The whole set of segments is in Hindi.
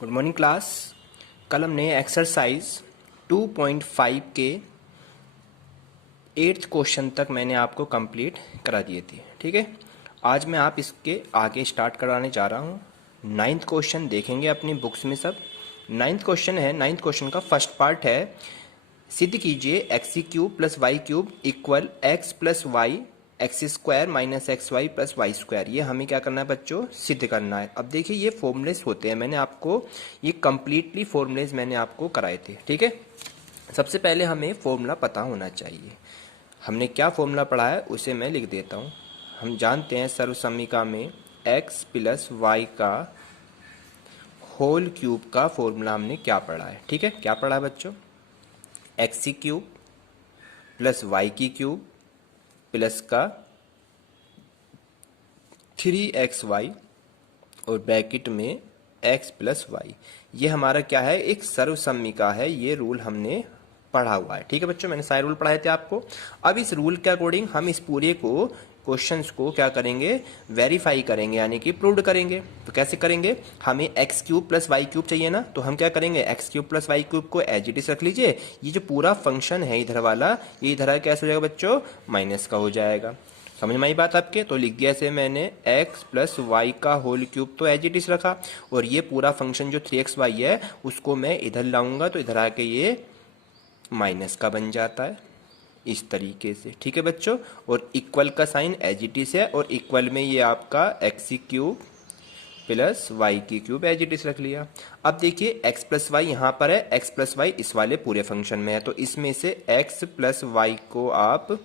Good morning class. कल हमने एक्सरसाइज 2.5 के 8th क्वेश्चन तक मैंने आपको कंप्लीट करा दिए थे। ठीक है, आज मैं आप इसके आगे स्टार्ट कराने जा रहा हूँ। 9th क्वेश्चन देखेंगे अपनी बुक्स में सब। 9th क्वेश्चन है, 9th क्वेश्चन का फर्स्ट पार्ट है, सिद्ध कीजिए x cube plus y cube equal x plus y x square minus x y plus y square. ये हमें क्या करना है बच्चों, सिद्ध करना है। अब देखिए ये फॉर्मूलेस होते हैं, मैंने आपको ये कंप्लीटली फॉर्मूलेस मैंने आपको कराए थे। ठीक है, सबसे पहले हमें फॉर्मूला पता होना चाहिए। हमने क्या फॉर्मूला पढ़ा है उसे मैं लिख देता हूँ। हम जानते हैं सर्वसमीका में एक्स प्लस वाई का होल क्यूब का फॉर्मूला हमने क्या पढ़ा है। ठीक है, क्या पढ़ा है बच्चों, एक्स क्यूब प्लस वाई की क्यूब प्लस का 3xy और ब्रैकेट में x प्लस वाई। ये हमारा क्या है, एक सर्वसम्मिका है। ये रूल हमने पढ़ा हुआ है। ठीक है बच्चों, मैंने सारे रूल पढ़ाए थे आपको। अब इस रूल के अकॉर्डिंग हम इस पूरे को क्वेश्चंस को क्या करेंगे, वेरीफाई करेंगे, यानी कि प्रूव करेंगे। तो कैसे करेंगे, हमें x cube plus y cube चाहिए ना, तो हम क्या करेंगे, x cube plus y cube को एज इट इज रख लीजिए। ये जो पूरा फंक्शन है इधर वाला, ये इधर कैसे हो जाएगा बच्चों, माइनस का हो जाएगा। समझ में आई बात आपके, तो लिख दिया ऐसे मैंने x प्लस वाई का होल क्यूब तो एज इट इज रखा, और ये पूरा फंक्शन जो 3xy है उसको मैं इधर लाऊंगा तो इधर आके ये माइनस का बन जाता है इस तरीके से। ठीक है बच्चों, और इक्वल का साइन एज इट इज है, और इक्वल में ये आपका एक्स क्यूब प्लस वाई की क्यूब एज इट इज रख लिया। अब देखिए एक्स प्लस वाई यहाँ पर है, एक्स प्लस वाई इस वाले पूरे फंक्शन में है, तो इसमें से एक्स प्लस वाई को आप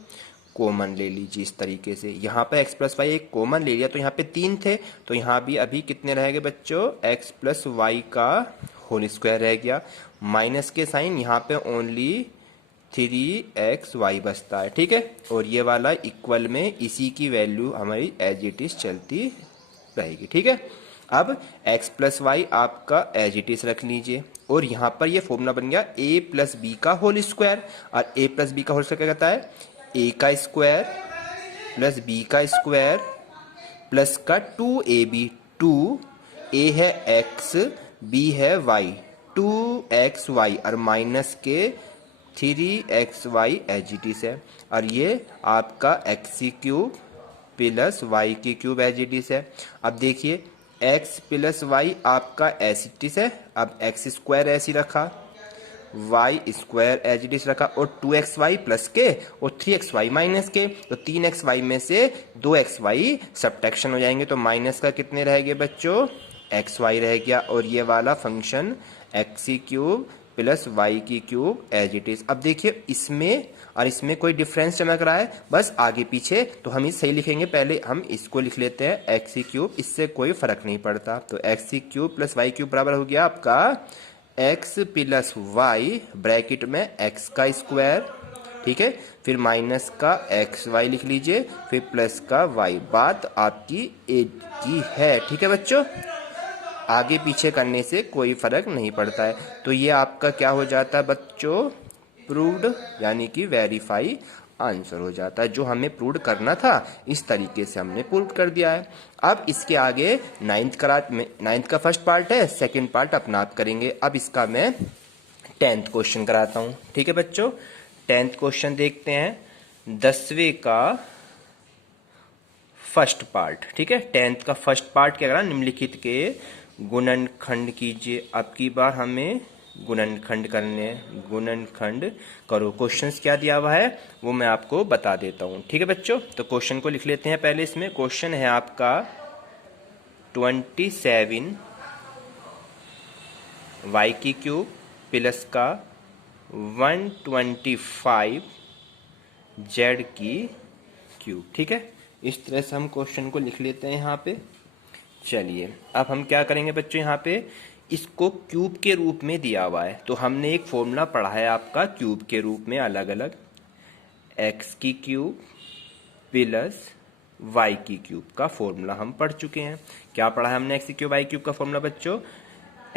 कॉमन ले लीजिए इस तरीके से। यहाँ पे एक्स प्लस वाई एक कॉमन ले लिया, तो यहाँ पे 3 थे, तो यहाँ भी अभी कितने रहेंगे बच्चों, एक्स प्लस वाई का होल स्क्वायर रह गया। माइनस के साइन यहाँ पे ओनली 3xy बचता है। ठीक है, और ये वाला इक्वल में इसी की वैल्यू हमारी एज इट इज चलती रहेगी। ठीक है, अब x प्लस वाई आपका एज इट इज रख लीजिए, और यहाँ पर ये फॉर्मूला बन गया a प्लस बी का होल स्क्वायर। और a प्लस बी का होल स्क्वायर क्या कहता है, a का स्क्वायर प्लस b का स्क्वायर प्लस का 2ab। 2a है x, b है y, 2xy और माइनस के 3xy एज इट इज है, और ये आपका एक्स क्यूब प्लस वाई की क्यूब एज इट इज है। अब देखिए x प्लस वाई आपका एज इट इज है, अब एक्स स्क्वायर ऐसी रखा, y square as it is रखा, और 2xy प्लस के और 3xy माइनस के, तो 3xy में से 2xy सब्ट्रैक्शन हो जाएंगे, तो माइनस का कितने रहेंगे बच्चों, xy रह गया, और ये वाला function x cube plus y की क्यूब एज इट इज। अब देखिए इसमें और इसमें कोई डिफरेंस चमक रहा है, बस आगे पीछे, तो हम इसे सही लिखेंगे। पहले हम इसको लिख लेते हैं एक्स क्यूब, इससे कोई फर्क नहीं पड़ता, तो x cube plus y cube बराबर हो गया आपका एक्स प्लस वाई ब्रैकेट में एक्स का स्क्वायर, ठीक है, फिर माइनस का एक्स वाई लिख लीजिए, फिर प्लस का वाई। बात आपकी एक की है। ठीक है बच्चों, आगे पीछे करने से कोई फर्क नहीं पड़ता है। तो ये आपका क्या हो जाता है बच्चों, प्रूव्ड, यानी कि वेरीफाई आंसर हो जाता है। जो हमें प्रूव करना था इस तरीके से हमने प्रूव कर दिया है। अब इसके आगे 9th का फर्स्ट पार्ट है, सेकंड पार्ट अपना आप करेंगे। अब इसका मैं 10th क्वेश्चन कराता हूँ। ठीक है बच्चों, 10th क्वेश्चन देखते हैं, 10वें का फर्स्ट पार्ट। ठीक है, 10th का फर्स्ट पार्ट क्या करा, निम्नलिखित के गुणनखंड कीजिए। अब की बार हमें गुणनखंड करने, गुणनखंड करो। क्वेश्चंस क्या दिया हुआ है वो मैं आपको बता देता हूं। ठीक है बच्चों, तो क्वेश्चन को लिख लेते हैं पहले। इसमें क्वेश्चन है आपका 27 वाई की क्यूब प्लस का 125 जेड की क्यूब। ठीक है, इस तरह से हम क्वेश्चन को लिख लेते हैं यहाँ पे। चलिए अब हम क्या करेंगे बच्चों, यहाँ पे इसको क्यूब के रूप में दिया हुआ है, तो हमने एक फॉर्मूला पढ़ा है आपका क्यूब के रूप में अलग अलग, एक्स की क्यूब प्लस वाई की क्यूब का फॉर्मूला हम पढ़ चुके हैं। क्या पढ़ा है हमने एक्स की क्यूब वाई क्यूब का फॉर्मूला बच्चों,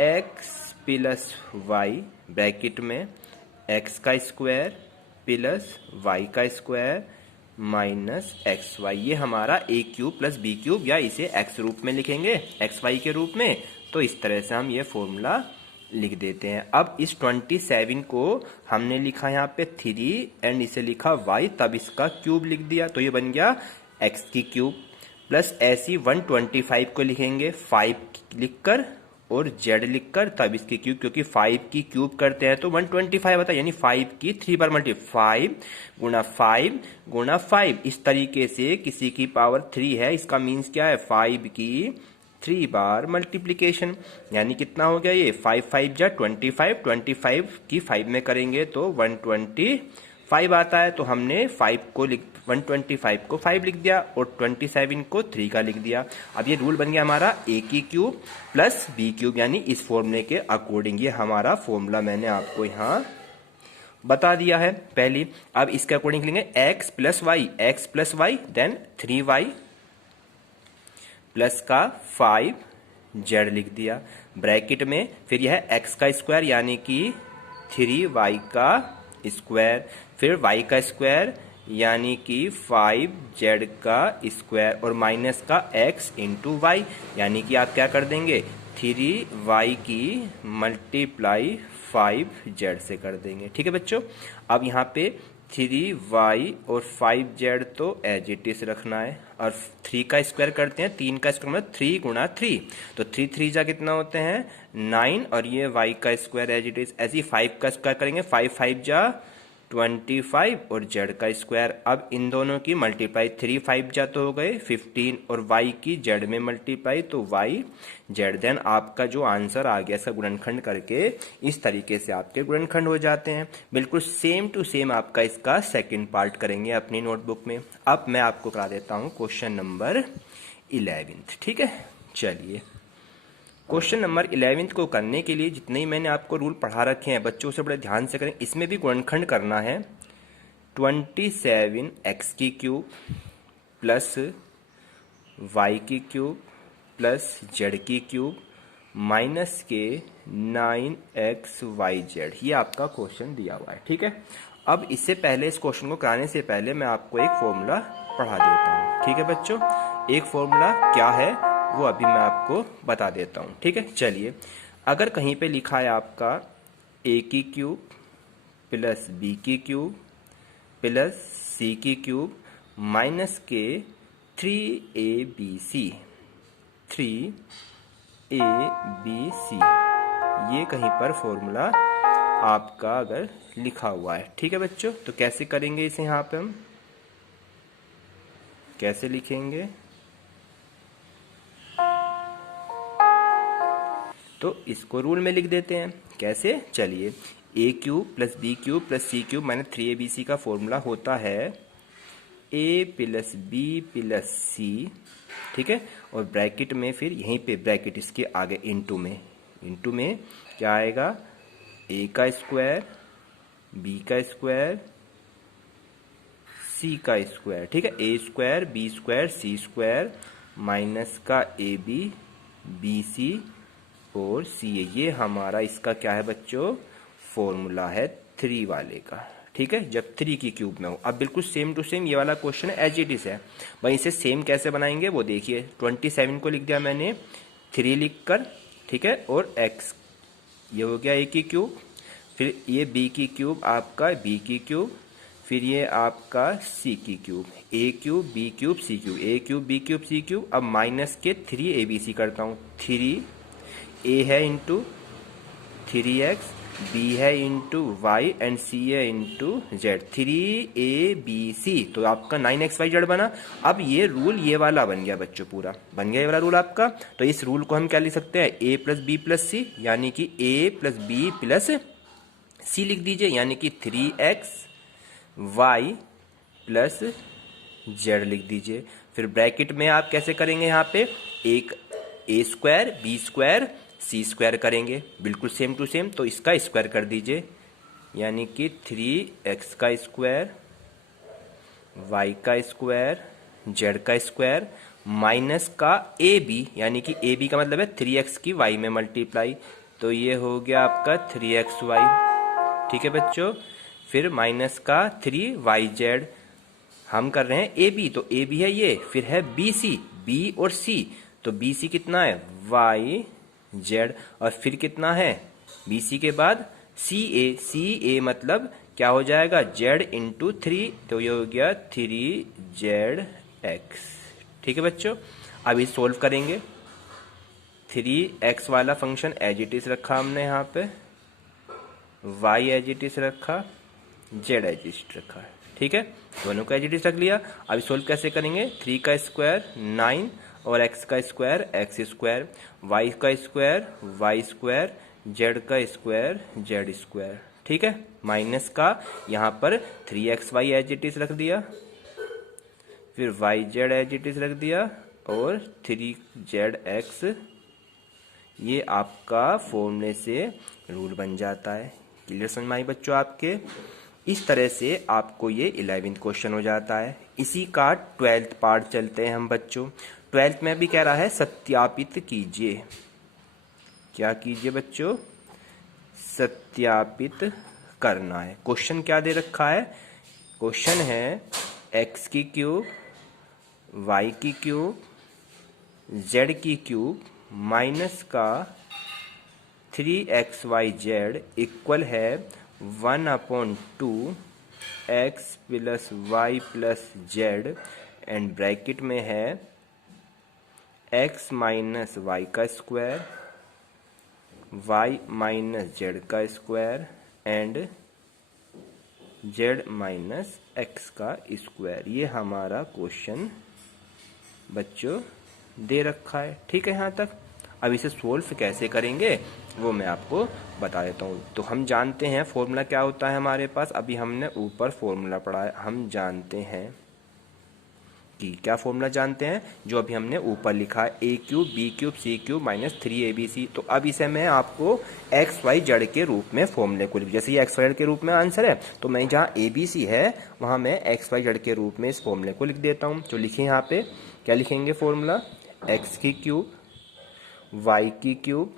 एक्स प्लस वाई ब्रैकेट में एक्स का स्क्वायर प्लस वाई का स्क्वायर माइनस एक्स वाई। ये हमारा ए क्यूब प्लस बी क्यूब, या इसे एक्स रूप में लिखेंगे एक्स वाई के रूप में, तो इस तरह से हम ये फॉर्मूला लिख देते हैं। अब इस 27 को हमने लिखा यहाँ पे 3 एंड इसे लिखा y, तब इसका क्यूब लिख दिया, तो ये बन गया x की क्यूब। प्लस ऐसी 125 को लिखेंगे 5 लिखकर और z लिखकर, तब इसकी क्यूब, क्योंकि 5 की क्यूब करते हैं तो 125 आता है, यानी 5 की 3 बार मल्टी 5 गुणा 5। इस तरीके से किसी की पावर 3 है, इसका मीन्स क्या है 5 की 3 बार मल्टीप्लीकेशन, यानी कितना हो गया ये 5 5 जा 25, 25 की 5 में करेंगे तो 125 आता है। तो हमने 125 को 5 लिख दिया और 27 को 3 का लिख दिया। अब ये रूल बन गया हमारा a की क्यूब प्लस b क्यूब, यानी इस फॉर्मूले के अकॉर्डिंग ये हमारा फॉर्मूला मैंने आपको यहाँ बता दिया है पहली। अब इसके अकॉर्डिंग लिखेंगे x plus y then 3y plus का 5z लिख दिया ब्रैकेट में, फिर यह x का स्क्वायर यानी कि 3y का स्क्वायर, फिर y का स्क्वायर यानी कि 5z का स्क्वायर और माइनस का x इंटू वाई, यानी कि आप क्या कर देंगे 3y की मल्टीप्लाई 5z से कर देंगे। ठीक है बच्चों, अब यहाँ पे 3y और 5z तो एज इट इज रखना है और 3 का स्क्वायर करते हैं, 3 का स्क्वायर मतलब 3 गुणा 3, तो 3 जा कितना होते हैं 9 और ये y का स्क्वायर एज इट इज। ऐसे ही 5 का स्क्वायर करेंगे 5 5 जा 25 और z का स्क्वायर। अब इन दोनों की मल्टीप्लाई 3 5 जा तो हो गए 15 और y की z में मल्टीप्लाई तो y z, देन आपका जो आंसर आ गया इसका गुणनखंड करके इस तरीके से आपके गुणनखंड हो जाते हैं। बिल्कुल सेम टू सेम आपका इसका सेकंड पार्ट करेंगे अपनी नोटबुक में। अब मैं आपको करा देता हूँ क्वेश्चन नंबर 11। ठीक है, चलिए क्वेश्चन नंबर 11 को करने के लिए जितने ही मैंने आपको रूल पढ़ा रखे हैं बच्चों से बड़े ध्यान से करें। इसमें भी गुणनखंड करना है 27x की क्यूब प्लस y की क्यूब प्लस z की क्यूब माइनस के 9xyz, ये आपका क्वेश्चन दिया हुआ है। ठीक है, अब इससे पहले इस क्वेश्चन को कराने से पहले मैं आपको एक फॉर्मूला पढ़ा देता हूँ। ठीक है बच्चों, एक फॉर्मूला क्या है वो अभी मैं आपको बता देता हूँ। ठीक है, चलिए अगर कहीं पे लिखा है आपका a की क्यूब प्लस b की क्यूब प्लस c की क्यूब माइनस के 3abc, ये कहीं पर फॉर्मूला आपका अगर लिखा हुआ है। ठीक है बच्चों, तो कैसे करेंगे इसे, यहाँ पे हम कैसे लिखेंगे, तो इसको रूल में लिख देते हैं। कैसे, चलिए a cube plus b cube plus c cube minus 3abc का फॉर्मूला होता है a plus b plus c। ठीक है, और ब्रैकेट में फिर यहीं पे ब्रैकेट इसके आगे इंटू में क्या आएगा a का स्क्वायर b का स्क्वायर c का स्क्वायर। ठीक है, a square b square c square minus का ab bc और सी, ये हमारा इसका क्या है बच्चों फॉर्मूला है 3 वाले का। ठीक है, जब 3 की क्यूब में हो। अब बिल्कुल सेम टू सेम ये वाला क्वेश्चन है एज इट इज है भाई, इसे सेम कैसे बनाएंगे वो देखिए। 27 को लिख दिया मैंने 3 लिख कर, ठीक है, और x ये हो गया a की क्यूब, फिर ये b की क्यूब आपका b की क्यूब, फिर ये आपका c की cube, a cube b cube c cube, a cube b cube c cube. अब माइनस के 3abc करता हूँ, 3 a है इंटू 3x, b है इंटू y एंड c है इंटू z, 3abc, तो आपका 9xyz बना। अब ये रूल ये वाला बन गया बच्चों, पूरा बन गया ये वाला रूल आपका। तो इस रूल को हम क्या लिख सकते हैं a प्लस बी प्लस सी, यानी कि a प्लस बी प्लस सी लिख दीजिए, यानी कि 3xy प्लस z लिख दीजिए। फिर ब्रैकेट में आप कैसे करेंगे, यहाँ पे एक a square b square c square करेंगे, बिल्कुल सेम टू सेम, तो इसका स्क्वायर कर दीजिए, यानी कि 3x का स्क्वायर y का स्क्वायर z का स्क्वायर माइनस का ab, यानी कि ab का मतलब है 3x की y में मल्टीप्लाई, तो ये हो गया आपका 3xy। ठीक है बच्चों, फिर माइनस का 3yz, हम कर रहे हैं ab, तो ab है ये, फिर है bc, b और c, तो bc कितना है जेड, और फिर कितना है BC के बाद सी ए मतलब क्या हो जाएगा जेड इंटू 3, तो ये हो गया 3ZX। ठीक है बच्चों, अब इसे सोल्व करेंगे। 3x वाला फंक्शन एज इट इज रखा हमने यहाँ पे, y एज इट इज रखा, z एज इट रखा है। ठीक है, दोनों का एज इट इज रख लिया। अब सोल्व कैसे करेंगे, 3 का स्क्वायर 9 और x का स्क्वायर x स्क्वायर, y का स्क्वायर y स्क्वायर, z का स्क्वायर z स्क्वायर। ठीक है, माइनस का यहाँ पर 3xy एज इट इज रख दिया, फिर yz एज इट इज रख दिया और 3zx। ये आपका फॉर्मूले से रूल बन जाता है। क्लियर समझ में आई बच्चों आपके? इस तरह से आपको ये 11th क्वेश्चन हो जाता है। इसी का 12th पार्ट चलते हैं हम बच्चों। 12th में भी कह रहा है सत्यापित कीजिए। क्या कीजिए बच्चों? सत्यापित करना है। क्वेश्चन क्या दे रखा है? क्वेश्चन है x की क्यूब, y की क्यूब, z की क्यूब माइनस का 3xyz इक्वल है 1/2 x plus y plus z, and bracket में है x माइनस वाई का स्क्वायर, y माइनस z का square and z minus x का स्क्वायर। ये हमारा क्वेश्चन बच्चों दे रखा है। ठीक है यहाँ तक। अब इसे सोल्व कैसे करेंगे वो मैं आपको बता देता हूँ। तो हम जानते हैं फॉर्मूला क्या होता है हमारे पास, अभी हमने ऊपर फॉर्मूला पढ़ा है। हम जानते हैं कि क्या फॉर्मूला जानते हैं जो अभी हमने ऊपर लिखा है, a cube b cube c cube minus 3abc। तो अब इसे मैं आपको एक्स वाई जेड के रूप में फॉर्मूले को लिख, जैसे ये एक्स वाई जेड के रूप में आंसर है तो मैं जहाँ abc है वहाँ मैं एक्स वाई जेड के रूप में इस फॉर्मूले को लिख देता हूँ। तो लिखिए यहाँ पे क्या लिखेंगे फॉर्मूला, एक्स की क्यूब वाई की क्यूब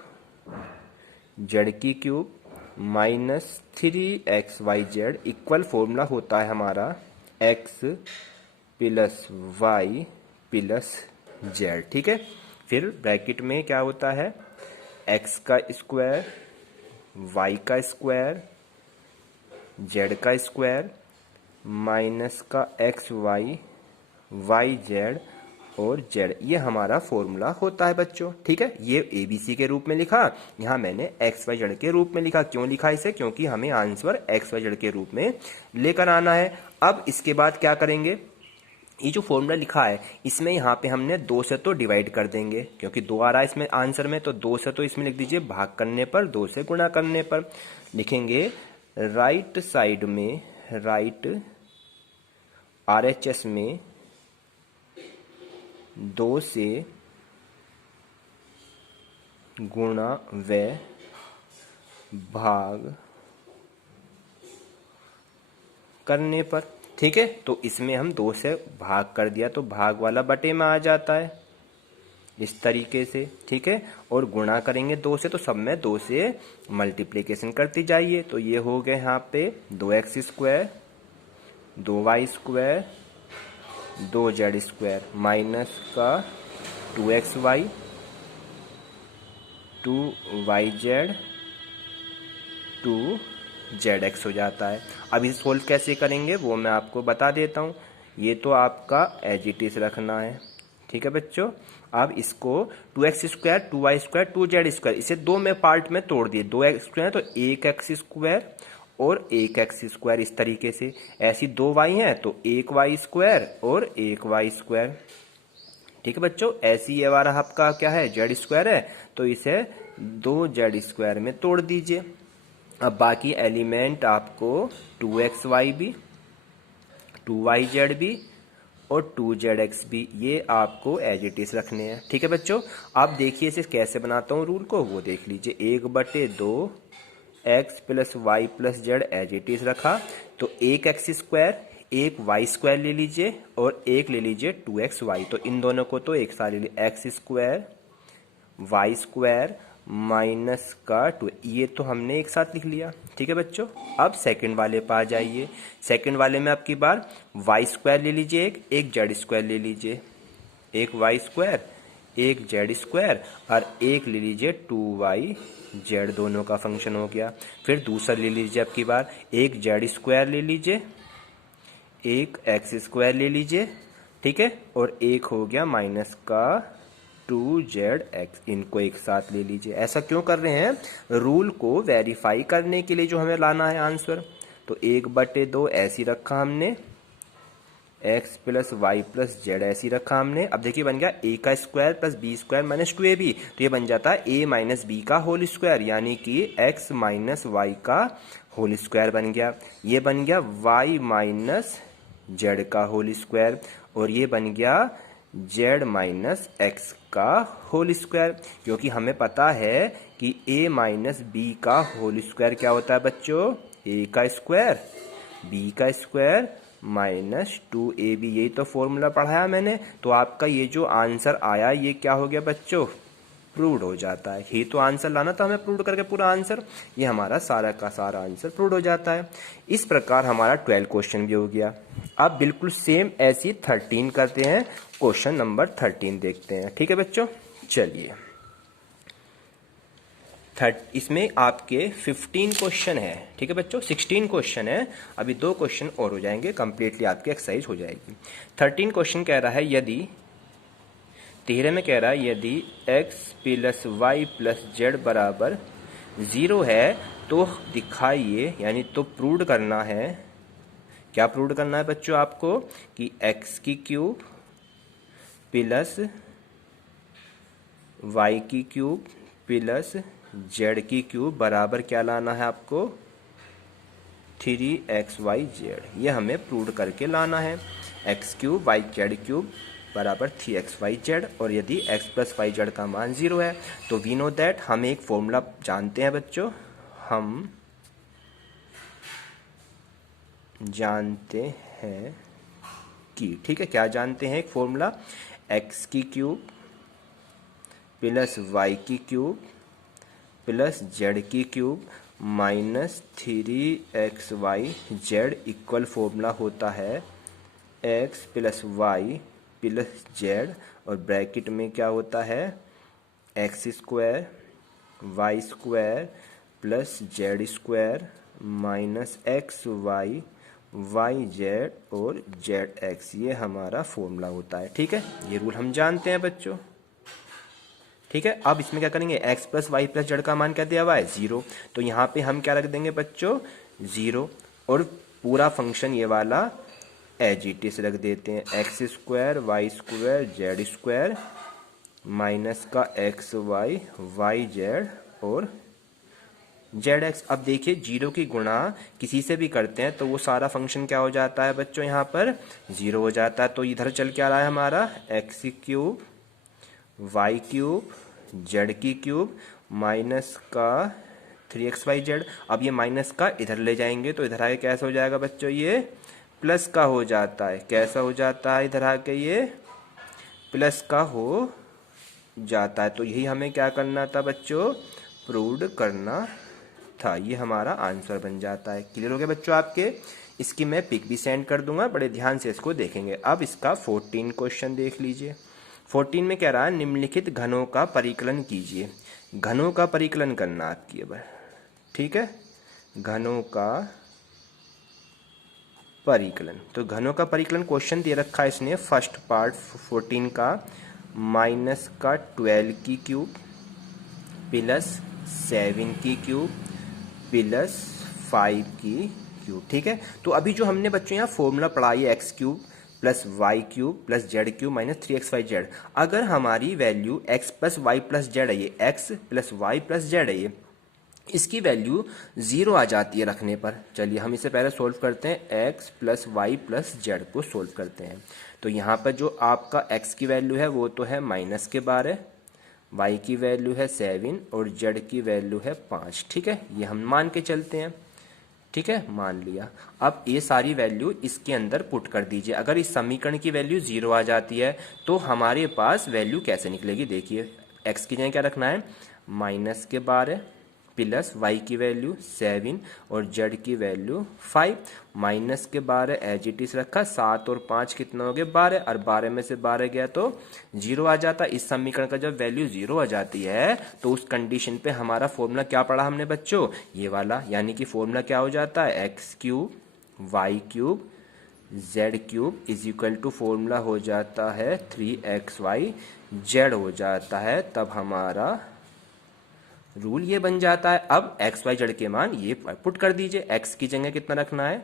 जेड की cube minus 3xyz equal formula होता है हमारा x plus y plus z. ठीक है, फिर ब्रैकेट में क्या होता है x का स्क्वायर y का स्क्वायर z का स्क्वायर माइनस का एक्स वाई वाई जेड और z। ये हमारा फॉर्मूला होता है बच्चों। ठीक है, ये ABC के रूप में लिखा, यहाँ मैंने XYZ के रूप में लिखा। क्यों लिखा इसे? क्योंकि हमें आंसर XYZ के रूप में लेकर आना है। अब इसके बाद क्या करेंगे, ये जो फॉर्मूला लिखा है इसमें यहाँ पे हमने 2 से तो डिवाइड कर देंगे, क्योंकि 2 आ रहा है इसमें आंसर में, तो 2 से तो इसमें लिख दीजिए भाग करने पर, 2 से गुणा करने पर। लिखेंगे राइट साइड में, राइट RHS में 2 से गुणा व भाग करने पर। ठीक है, तो इसमें हम 2 से भाग कर दिया तो भाग वाला बटे में आ जाता है इस तरीके से। ठीक है, और गुणा करेंगे 2 से तो सब में 2 से मल्टीप्लिकेशन करती जाइए। तो ये हो गए यहाँ पे 2x square 2y square 2z square minus का 2xy 2yz 2zx हो जाता है। अब इसे सोल्व कैसे करेंगे वो मैं आपको बता देता हूँ। ये तो आपका एज इट इज रखना है। ठीक है बच्चों, अब इसको 2x square 2y square 2z square इसे 2 में पार्ट में तोड़ दिए। 2x स्क्वायर तो 1x स्क्वायर और 1x स्क्वायर इस तरीके से। ऐसी 2y है तो 1y स्क्वायर और 1y स्क्वायर। ठीक है बच्चों, ऐसी ये वाला आपका क्या है जेड स्क्वायर है तो इसे 2z स्क्वायर में तोड़ दीजिए। अब बाकी एलिमेंट आपको 2xy भी 2yz भी और 2zx भी ये आपको एज इट इज रखने हैं। ठीक है बच्चों, आप देखिए इसे कैसे बनाता हूँ रूल को वो देख लीजिए। 1/2 x plus y plus z as it is रखा, तो 1x स्क्वायर 1y स्क्वायर ले लीजिए और 1 ले लीजिए 2xy। तो इन दोनों को तो एक साथ ले लीजिए, x square y square minus का 2, ये तो हमने एक साथ लिख लिया। ठीक है बच्चों, अब सेकंड वाले पर आ जाइए। सेकंड वाले में आपकी बार वाई स्क्वायर ले लीजिए, एक जेड स्क्वायर ले लीजिए, एक वाई स्क्वायर एक जेड स्क्वायर और एक ले लीजिए 2y जेड, दोनों का फंक्शन हो गया। फिर दूसरा ले लीजिए अब की बार, एक जेड स्क्वायर ले लीजिए, एक एक्स स्क्वायर ले लीजिए, ठीक है, और एक हो गया माइनस का 2zx, इनको एक साथ ले लीजिए। ऐसा क्यों कर रहे हैं? रूल को वेरीफाई करने के लिए जो हमें लाना है आंसर। तो 1/2 ऐसी रखा हमने, x plus y plus z ऐसी रखा हमने। अब देखिए बन गया a का square plus b square minus 2ab, तो ये बन जाता है a माइनस बी का होल स्क्वायर, यानी कि x माइनस वाई का होल स्क्वायर बन गया। ये बन गया y माइनस जेड का होल स्क्वायर, और ये बन गया z माइनस एक्स का होल स्क्वायर, क्योंकि हमें पता है कि a माइनस बी का होल स्क्वायर क्या होता है बच्चों? a का स्क्वायर b का स्क्वायर माइनस 2ab, यही तो फॉर्मूला पढ़ाया मैंने। तो आपका ये जो आंसर आया ये क्या हो गया बच्चों? प्रूव्ड हो जाता है। ये तो आंसर लाना था हमें प्रूव करके पूरा आंसर, ये हमारा सारा का सारा आंसर प्रूव्ड हो जाता है। इस प्रकार हमारा 12 क्वेश्चन भी हो गया। अब बिल्कुल सेम ऐसी 13 करते हैं, क्वेश्चन नंबर 13 देखते हैं, ठीक है बच्चों। चलिए, इसमें आपके 15 क्वेश्चन है, ठीक है बच्चों, 16 क्वेश्चन है, अभी 2 क्वेश्चन और हो जाएंगे, कंप्लीटली आपकी एक्सरसाइज हो जाएगी। 13 क्वेश्चन कह रहा है यदि 13 में कह रहा है यदि x plus y plus z बराबर 0 है तो दिखाइए, यानी तो प्रूव करना है। क्या प्रूव करना है बच्चों आपको? कि x की क्यूब प्लस वाई की क्यूब प्लस जेड की क्यूब बराबर क्या लाना है आपको? 3xyz, ये हमें प्रूव करके लाना है। x cube y z cube बराबर 3xyz, और यदि x प्लस वाई जेड का मान 0 है तो वी नो दैट, हम एक फॉर्मूला जानते हैं बच्चों, हम जानते हैं कि, ठीक है, क्या जानते हैं? एक फॉर्मूला, x की क्यूब प्लस वाई की क्यूब प्लस जेड की cube minus 3xyz equal formula होता है x plus y plus z, और ब्रैकेट में क्या होता है? X square y square plus z square minus x y y z और जेड एक्स, ये हमारा फॉर्मूला होता है, ठीक है। ये रूल हम जानते हैं बच्चों, ठीक है। अब इसमें क्या करेंगे? x plus y plus z का मान क्या दिया हुआ है? 0, तो यहाँ पे हम क्या रख देंगे बच्चों? 0, और पूरा फंक्शन ये वाला एज इट इज रख देते हैं, x square y square z square minus का एक्स वाई वाई जेड और जेड एक्स। अब देखिए 0 की गुणा किसी से भी करते हैं तो वो सारा फंक्शन क्या हो जाता है बच्चों? यहाँ पर 0 हो जाता है। तो इधर चल के आ रहा है हमारा x cube y cube z की क्यूब माइनस का 3xyz। अब ये माइनस का इधर ले जाएंगे तो इधर आके कैसा हो जाएगा बच्चों? ये प्लस का हो जाता है। कैसा हो जाता है? इधर आके ये प्लस का हो जाता है। तो यही हमें क्या करना था बच्चों? प्रूव्ड करना था। ये हमारा आंसर बन जाता है। क्लियर हो गया बच्चों आपके? इसकी मैं पिक भी सेंड कर दूंगा, बड़े ध्यान से इसको देखेंगे। अब इसका 14 क्वेश्चन देख लीजिए। 14 में कह रहा है निम्नलिखित घनों का परिकलन कीजिए। घनों का परिकलन करना आपकी अब, ठीक है, घनों का परिकलन। तो घनों का परिकलन क्वेश्चन दे रखा है इसने, फर्स्ट पार्ट 14 का, माइनस का 12 की क्यूब प्लस 7 की क्यूब प्लस 5 की क्यूब, ठीक है। तो अभी जो हमने बच्चों यहाँ फॉर्मूला पढ़ा है x cube plus y cube plus z cube minus 3xyz, अगर हमारी value x plus y plus z है, ये x plus y plus z है, ये इसकी वैल्यू 0 आ जाती है रखने पर। चलिए हम इसे पहले सोल्व करते हैं, x plus y plus z को सोल्व करते हैं। तो यहाँ पर जो आपका x की वैल्यू है वो तो है माइनस के 12, y की वैल्यू है 7 और z की वैल्यू है 5, ठीक है। ये हम मान के चलते हैं, ठीक है, मान लिया। अब ये सारी वैल्यू इसके अंदर पुट कर दीजिए। अगर इस समीकरण की वैल्यू 0 आ जाती है तो हमारे पास वैल्यू कैसे निकलेगी? देखिए x की जगह क्या रखना है? माइनस के 12 प्लस y की वैल्यू 7 और z की वैल्यू 5 माइनस के 12 एज इट इज रखा। 7 और 5 कितना हो गया 12 और 12 में से 12 गया तो 0 आ जाता। इस समीकरण का जब वैल्यू 0 आ जाती है तो उस कंडीशन पे हमारा फॉर्मूला क्या पढ़ा हमने बच्चों, ये वाला, यानी कि फॉर्मूला क्या हो जाता है x cube y cube z cube is equal to formula हो जाता है 3xy जेड हो जाता है। तब हमारा रूल ये बन जाता है। अब एक्स वाई जेड के मान ये पुट कर दीजिए। एक्स की जगह कितना रखना है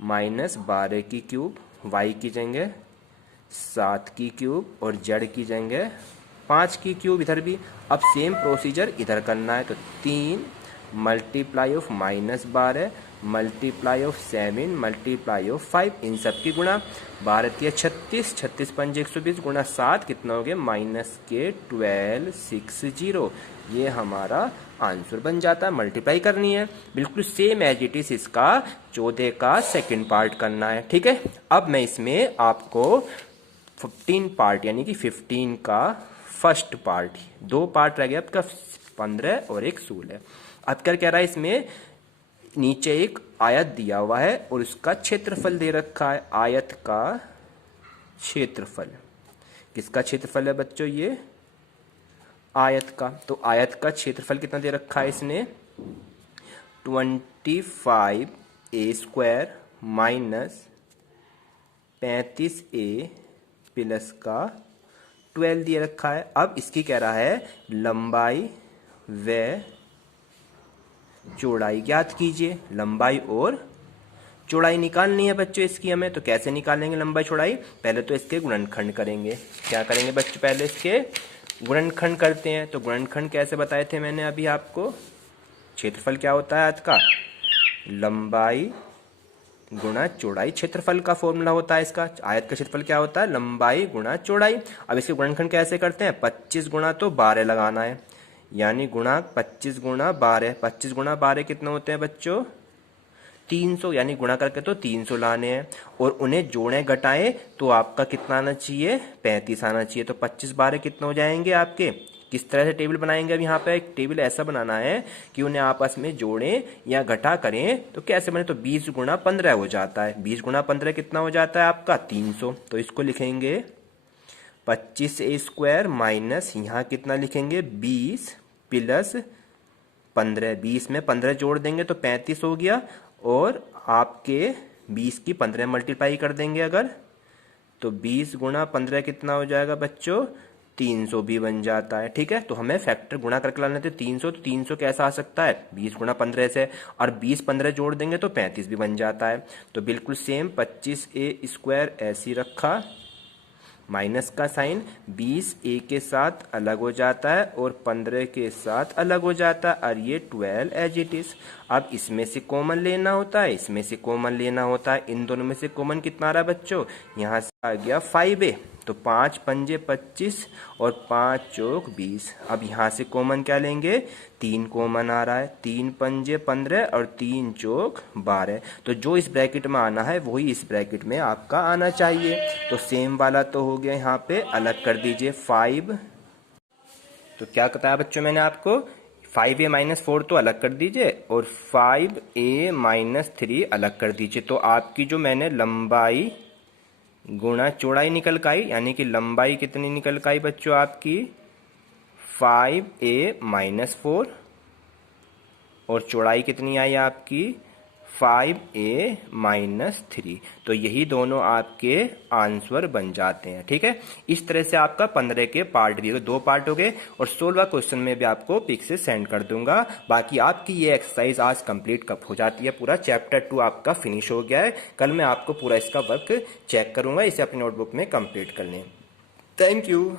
-12 की क्यूब, वाई की जगह 7 की क्यूब और जेड की जगह 5 की क्यूब इधर भी। अब सेम प्रोसीजर इधर करना है तो 3 multiply of -12 multiply of 7 multiply of 5 इन सब की गुणा 12 36 36 पंजे 120 गुणा 7 कितना हो गया -1260। ये हमारा आंसर बन जाता है। मल्टीप्लाई करनी है बिल्कुल सेम एज इट इज इसका 14 का सेकंड पार्ट करना है। ठीक है, अब मैं इसमें आपको 15 पार्ट यानी कि 15 का फर्स्ट पार्ट, 2 पार्ट रह गया आपका 15 और एक 16। अब क्या कह रहा है इसमें, नीचे एक आयत दिया हुआ है और उसका क्षेत्रफल दे रखा है। आयत का क्षेत्रफल, किसका क्षेत्रफल है बच्चों, ये आयत का। तो आयत का क्षेत्रफल कितना दे रखा है इसने 25a² माइनस 35a प्लस का 12 दिया रखा है। अब इसकी कह रहा है लंबाई व चौड़ाई ज्ञात कीजिए। लंबाई और चौड़ाई निकालनी है बच्चों इसकी हमें। तो कैसे निकालेंगे लंबाई चौड़ाई, पहले तो इसके गुणनखंड करेंगे। क्या करेंगे बच्चों, पहले इसके गुणनखंड करते हैं। तो गुणनखंड कैसे बताए थे मैंने अभी आपको, क्षेत्रफल क्या होता है आयत का, लंबाई गुणा चौड़ाई क्षेत्रफल का फॉर्मूला होता है इसका। आयत का क्षेत्रफल क्या होता है, लंबाई गुणा चौड़ाई। अब इसके गुणनखंड कैसे करते हैं, 25 गुणा तो 12 लगाना है, यानी गुणा 25 गुणा 12। 25 गुणा 12 कितने होते हैं बच्चों 300, यानी गुणा करके तो 300 लाने हैं और उन्हें जोड़ें घटाएं तो आपका कितना आना चाहिए 35 आना चाहिए। तो 25 12 कितने हो जाएंगे आपके। किस तरह से टेबल बनाएंगे, अब यहाँ पे एक टेबल ऐसा बनाना है कि उन्हें आपस में जोड़ें या घटा करें। तो कैसे बने, तो 20 गुणा 15 हो जाता है। 20 गुणा 15 कितना हो जाता है आपका 300। तो इसको लिखेंगे 25a² माइनस यहाँ कितना लिखेंगे 20 प्लस 15। 20 में 15 जोड़ देंगे तो 35 हो गया और आपके 20 की 15 मल्टीप्लाई कर देंगे अगर, तो 20 गुणा 15 कितना हो जाएगा बच्चों 300 भी बन जाता है। ठीक है, तो हमें फैक्टर गुणा करके लाने थे 300। तो 300 कैसा आ सकता है 20 गुणा 15 से, और 20 15 जोड़ देंगे तो 35 भी बन जाता है। तो बिल्कुल सेम 25a² ऐसी रखा, माइनस का साइन 20 a के साथ अलग हो जाता है और 15 के साथ अलग हो जाता है और ये 12 एज इट इज। अब इसमें से कॉमन लेना होता है, इसमें से कॉमन लेना होता है। इन दोनों में से कॉमन कितना आ रहा है बच्चों, यहाँ से आ गया 5a। तो 5 पंजे 25 और 5 चौक 20। अब यहाँ से कॉमन क्या लेंगे, 3 कॉमन आ रहा है। 3 पंजे 15 और 3 चौक 12। तो जो इस ब्रैकेट में आना है वही इस ब्रैकेट में आपका आना चाहिए। तो सेम वाला तो हो गया, यहाँ पे अलग कर दीजिए 5। तो क्या बताया बच्चों मैंने आपको, 5a माइनस 4 तो अलग कर दीजिए और 5a माइनस 3 अलग कर दीजिए। तो आपकी जो मैंने लंबाई गुणा चौड़ाई निकल के आई, यानी कि लंबाई कितनी निकल के आई बच्चों आपकी 5a माइनस 4 और चौड़ाई कितनी आई आपकी 5a माइनस 3। तो यही दोनों आपके आंसर बन जाते हैं। ठीक है, इस तरह से आपका 15 के पार्ट दिए, 2 पार्ट हो गए और 16वां क्वेश्चन में भी आपको पिक से सेंड कर दूंगा। बाकी आपकी ये एक्सरसाइज आज कंप्लीट हो जाती है, पूरा चैप्टर 2 आपका फिनिश हो गया है। कल मैं आपको पूरा इसका वर्क चेक करूंगा, इसे अपनी नोटबुक में कंप्लीट कर लें। Thank you.